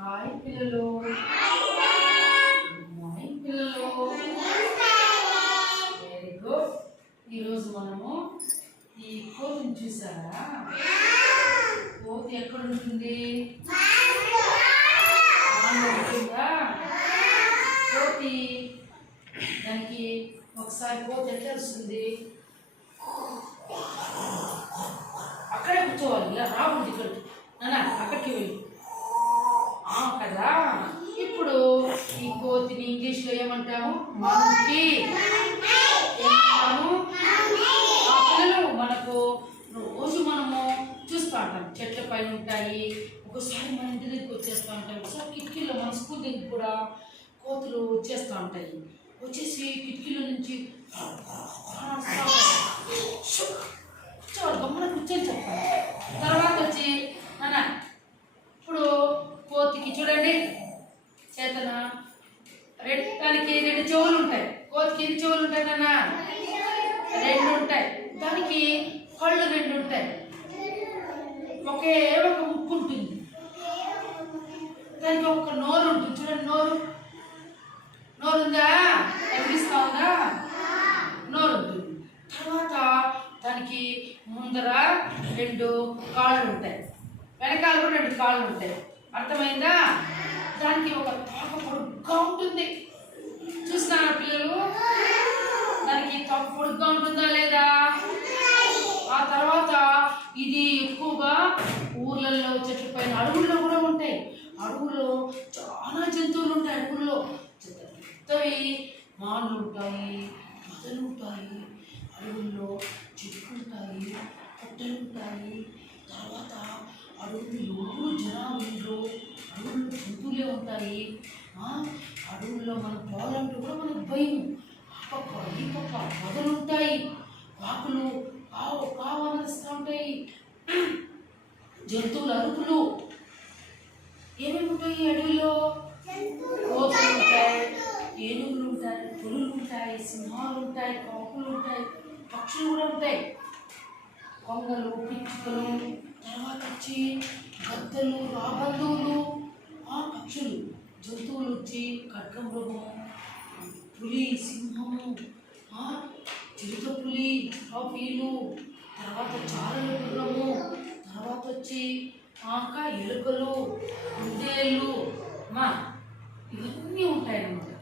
Hi పిల్లలు. Morning పిల్లలు. Very good ఈరోజు మనము ఈ కోతిని చూసారా కోతి ఎక్కడ ఉంటుంది? ఉంటుందా? కోతి. దానికి ఒకసారి కోతి ఎట్లా వస్తుంది అక్కడే కూర్చోవాలి ఇలా రాకూడదు ఇక్కడ నాన్న అక్కడికి వెళ్ళి ఆ, కదా ఇప్పుడు ఈ కోతిని ఇంగ్లీష్లో మంకీ ఆ పిల్లలు మనకు రోజు మనము చూస్తూ ఉంటాం. చెట్ల పైన ఉంటాయి. ఒకసారి మన ఇంటి దగ్గరికి వచ్చేస్తూ ఉంటాయి. ఒకసారి కిటికీలో మన స్కూల్ దగ్గర కూడా కోతులు వచ్చేస్తూ ఉంటాయి. వచ్చేసి కిటికీలో నుంచి కూర్చోవాలి గమ్మున కూర్చొని చెప్పాలి తర్వాత వచ్చి నాన్న ఇప్పుడు కోతికి చూడండి చేతన రెండు దానికి రెండు చెవులు ఉంటాయి. కోతికి ఎన్ని చెవులు ఉంటాయి నాన్న? రెండు ఉంటాయి. దానికి కళ్ళు రెండు ఉంటాయి. ఒకే ఒక ముక్కు ఉంటుంది. దానికి ఒక నోరు ఉంటుంది. చూడండి నోరు. నోరు ఉందా? కనిపిస్తా ఉందా? నోరు ఉంటుంది. తర్వాత దానికి ముందర రెండు కాళ్ళు ఉంటాయి. వెనకాల కూడా రెండు కాళ్ళు ఉంటాయి. అర్థమైందా? దానికి ఒక పొడుగ్గా ఉంటుందా లేదా? ఆ తర్వాత ఇది ఎక్కువగా ఊర్లలో చెట్ల పైన అడవుల్లో కూడా ఉంటాయి. అడవుల్లో చాలా జంతువులు ఉంటాయి అడవుల్లో. పెద్దవి మాన్లు ఉంటాయి మొదలు ఉంటాయి. అడవుల్లో చెట్లు ఉంటాయి పొట్టలు ఉంటాయి. తర్వాత అడవులు ఎవరు జనాలు ఉండరు అడవుల్లో జంతువులే ఉంటాయి. అడవుల్లో మనం పోవాలంటే కూడా మనకు భయం. పక్క ఈ పక్క మొదలు ఉంటాయి కాకులు కావు కావు అనిస్తూ ఉంటాయి. జంతువుల అరుపులు ఏమేమి ఉంటాయి అడవిలో? కోతులు ఉంటాయి ఏనుగులు ఉంటాయి పులులు ఉంటాయి సింహాలు ఉంటాయి కాకులు ఉంటాయి పక్షులు కూడా ఉంటాయి. కొంగలు పిచ్చుకలు తర్వాత వచ్చి గద్దలు రాబందువులు ఆ పక్షులు జంతువులు వచ్చి ఖడ్గమృగము పులి సింహము ఆ చిరుత పులి ట్రాఫీలు. తర్వాత చారల గుర్రము తర్వాత వచ్చి ఆక ఎలుకలు కుందేళ్ళు మా ఇవన్నీ ఉంటాయి అన్నమాట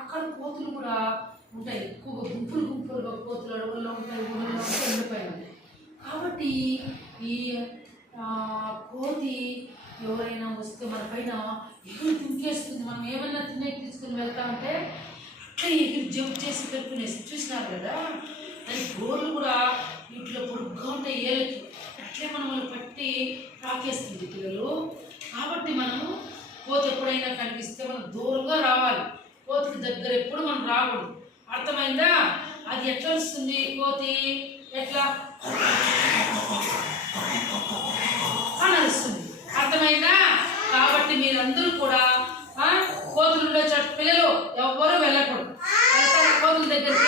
అక్కడ కోతులు కూడా ఉంటాయి. ఎక్కువగా గుంపులు గుంపులుగా కోతులు అడవుల్లో ఉంటాయి ఊళ్ళో ఉంటాయి ఎండిపోయి ఉంటాయి కాబట్టి ఈ కోతి ఎవరైనా వస్తే మన పైన ఎగురు దుంకేస్తుంది మనం ఏమైనా తినేకి తీసుకుని వెళ్తా ఉంటే అట్లా ఎగిరి జంప్ చేసి పెట్టుకునేసి చూసినారు కదా? అది గోర్లు కూడా వీటిలో పొడుగ్గా ఉంటాయి ఏళ్ళకి. అట్లే మనం పట్టి రాకేస్తుంది పిల్లలు. కాబట్టి మనము కోతి ఎప్పుడైనా కనిపిస్తే మనం దూరంగా రావాలి. కోతికి దగ్గర ఎప్పుడు మనం రాకూడదు. అర్థమైందా? అది ఎట్లా వస్తుంది కోతి? ఎట్లా? అని అరుస్తుంది. అర్థమైందా? కాబట్టి మీరందరూ కూడా ఆ, కోతులు చోట పిల్లలు ఎవ్వరూ వెళ్ళ వెళ్తారా కోతుల దగ్గరికి